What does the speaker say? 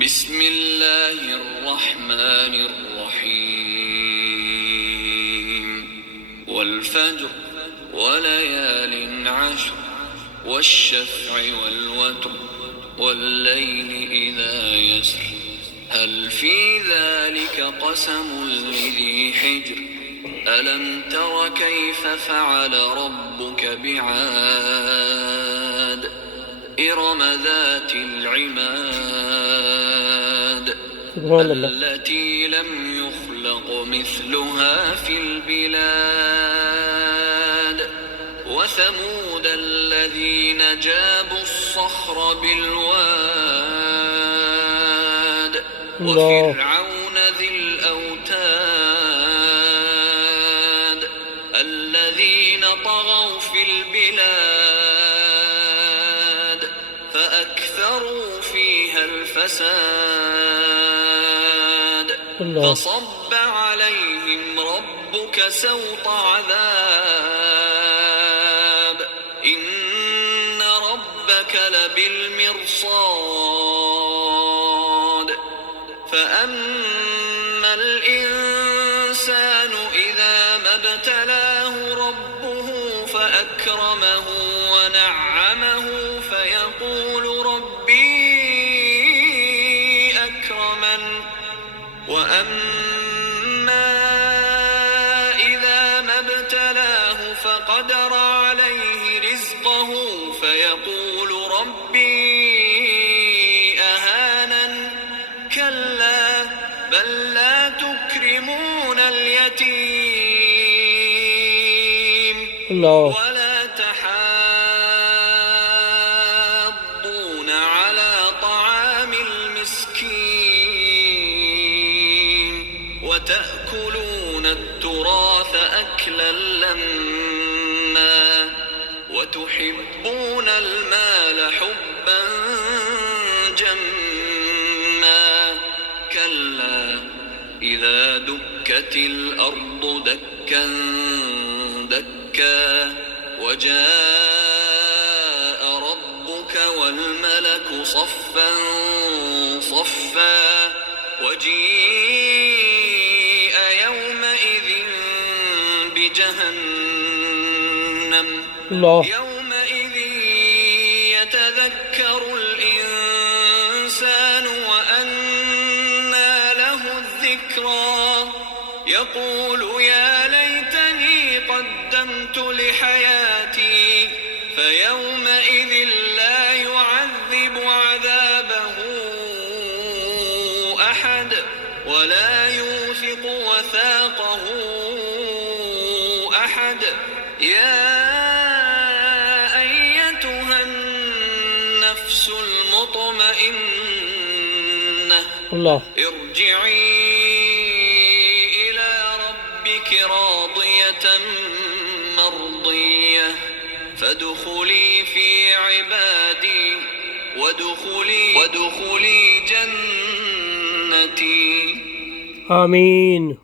بسم الله الرحمن الرحيم والفجر وليال عشر والشفع والوتر والليل إذا يسر هل في ذلك قسم لذي حجر ألم تر كيف فعل ربك بعاد إرم ذات العماد التي لم يخلق مثلها في البلاد وثمود الذين جابوا الصخر بالواد وفرعون ذي الأوتاد الذين طغوا في البلاد فأكثروا فيها الفساد فصب عليهم ربك سوط عذاب إن ربك لبالمرصاد فأما الإنسان إذا ما ابتلاه ربه فأكرمه ونعمه فيقول ربي أكرمن وأما إذا ما ابتلاه فقدر عليه رزقه فيقول ربي أهانن كلا بل لا تكرمون اليتيم ولا تحاضون على طعام المسكين وتأكلون التراث أكلا لما وتحبون المال حبا جما كلا إذا دكت الأرض دكا دكا وجاء ربك والملك صفا صفا وجيء يومئذ بجهنم يومئذ يتذكر الإنسان وأنى له الذكرى يقول يا ليتني قدمت لحياتي فيومئذ لا يعذب عذابه أحد ولا يوثق وثاقه أحد يا أيتها النفس المطمئنة ارجعي إلى ربك راضية مرضية فادخلي في عبادي وادخلي جنتي آمين.